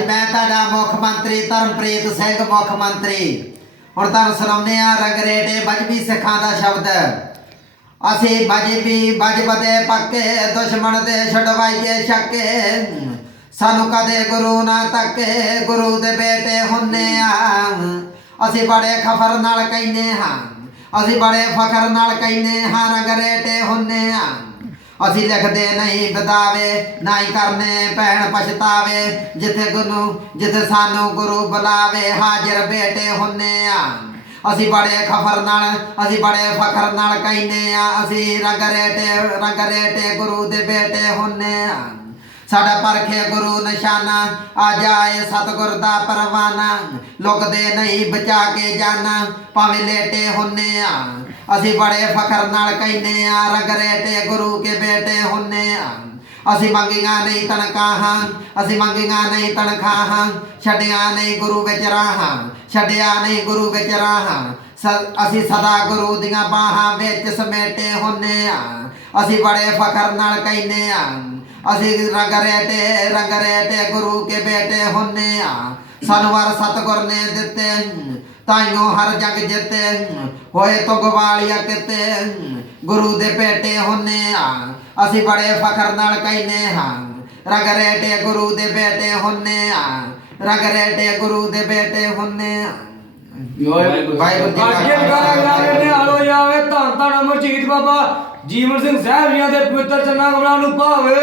ਅੱਜ ਮੈਂ ਤੁਹਾਡਾ ਮੁੱਖ ਮੰਤਰੀ ਧਰਮਪ੍ਰੀਤ ਸਿੰਘ ਮੁੱਖ ਮੰਤਰੀ। ਹੁਣ ਤੁਹਾਨੂੰ ਸੁਣਾਉਂਦੇ ਆ ਰੰਗਰੇਟੇ ਮਜਬੀ ਸਿੱਖਾਂ ਦਾ ਸ਼ਬਦ। ਅਸੀਂ ਮਜਬੀ ਮਜਬਦੇ ਪੱਕੇ, ਦੁਸ਼ਮਣ ਦੇ ਛਡਵਾਈਏ ਛੱਕੇ। ਸਾਨੂੰ ਕਦੇ ਗੁਰੂ ਨਾ ਤੱਕੇ ਗੁਰੂ ਦੇ ਬੇਟੇ ਹੁੰਨੇ ਆ। ਅਸੀਂ ਬੜੇ ਖਫਰ ਨਾਲ ਕਹਿੰਦੇ ਹਾਂ, ਅਸੀਂ ਬੜੇ ਫਖਰ ਨਾਲ ਕਹਿੰਦੇ ਹਾਂ ਰੰਗਰੇਟੇ ਹੁੰਨੇ ਆ। ਅਸੀਂ ਲਿਖਦੇ ਨਹੀਂ ਬਤਾਵੇ ਨਾ ਹੀ ਕਰਨੇ ਭੈਣ ਪਛਤਾਵੇ, ਜਿੱਥੇ ਗੁਰੂ, ਜਿੱਥੇ ਸਾਨੂੰ ਗੁਰੂ ਬੁਲਾਵੇ, ਹਾਜ਼ਰ ਬੇਟੇ ਹੁੰਨੇ ਆ। ਅਸੀਂ ਬੜੇ ਖਫਰ ਨਾਲ, ਅਸੀਂ ਬੜੇ ਫਖਰ ਨਾਲ ਕਹਿੰਦੇ ਆ, ਅਸੀਂ ਰੰਗ ਰੇਟੇ ਰੰਗ ਰੇਟੇ ਗੁਰੂ ਦੇ ਬੇਟੇ ਹੁੰਨੇ ਆ। ਸਾਡਾ ਪਰਖੇ ਗੁਰੂ ਨਿਸ਼ਾਨਾ, ਆ ਜਾਏ ਸਤਗੁਰ ਦਾ ਪਰਵਾਨਾ। ਲੁਕਦੇ ਨਹੀਂ ਬਚਾ ਕੇ ਜਾਨਾ, ਭਾਵੇਂ ਲੇਟੇ ਹੁੰਨੇ ਆ। ਅਸੀਂ ਬੜੇ ਫਖਰ ਨਾਲ ਕਹਿੰਦੇ ਆ, ਰੰਗ ਰੇਟੇ ਗੁਰੂ ਕੇ ਬੇਟੇ ਹੁੰਨੇ ਆ। ਅਸੀਂ ਮੰਗੀਆਂ ਨਹੀਂ ਤਨਖਾਹਾਂ, ਅਸੀਂ ਮੰਗੀਆਂ ਨਹੀਂ ਤਨਖਾਹਾਂ, ਛੱਡਿਆ ਨਹੀਂ ਗੁਰੂ ਵਿੱਚ ਰਾਹਾਂ, ਛੱਡਿਆ ਨਹੀਂ ਗੁਰੂ ਵਿੱਚ ਰਾਹਾਂ। ਸ- ਅਸੀਂ ਸਦਾ ਗੁਰੂ ਦੀਆਂ ਬਾਹਾਂ ਵਿੱਚ ਸਮੇਟੇ ਹੁੰਨੇ ਆ। ਅਸੀਂ ਬੜੇ ਫਖਰ ਨਾਲ ਕਹਿੰਦੇ ਆ ਅਸੀਂ ਰੰਗ ਰੇਟੇ ਰੰਗ ਰੇਟੇ ਗੁਰੂ ਕੇ ਬੇਟੇ ਹੁੰਨੇ ਆ। ਸਾਨੂੰ ਵਰ ਸਤਗੁਰ ਨੇ ਦਿੱਤੇ ਤਾਈਓ ਹਰ ਜਗ ਜਿੱਤੇ ਹੋਏ ਤੋਂ ਗਵਾਲੀਆ ਕਿਤੇ ਗੁਰੂ ਦੇ ਬੇਟੇ ਹੁੰਨੇ ਆ। ਅਸੀਂ ਬੜੇ ਫਖਰ ਨਾਲ ਕਹਿੰਦੇ ਹਾਂ ਰੰਗ ਰੇਟੇ ਗੁਰੂ ਦੇ ਬੇਟੇ ਹੁੰਨੇ ਆ। ਰੰਗ ਰੇਟੇ ਗੁਰੂ ਦੇ ਬੇਟੇ ਹੁੰਨੇ ਆ। ਵਾਹਿਗੁਰੂ ਜੀ ਕਾ ਧੰਨ ਅਮਰਜੀਤ ਬਾਬਾ ਜੀਵਨ ਸਿੰਘ ਸਾਹਿਬ ਜੀਆਂ ਦੇ ਪਵਿੱਤਰ ਚਰਨਾਂ ਕਮਲਾਂ ਨੂੰ ਭਾਵੇ।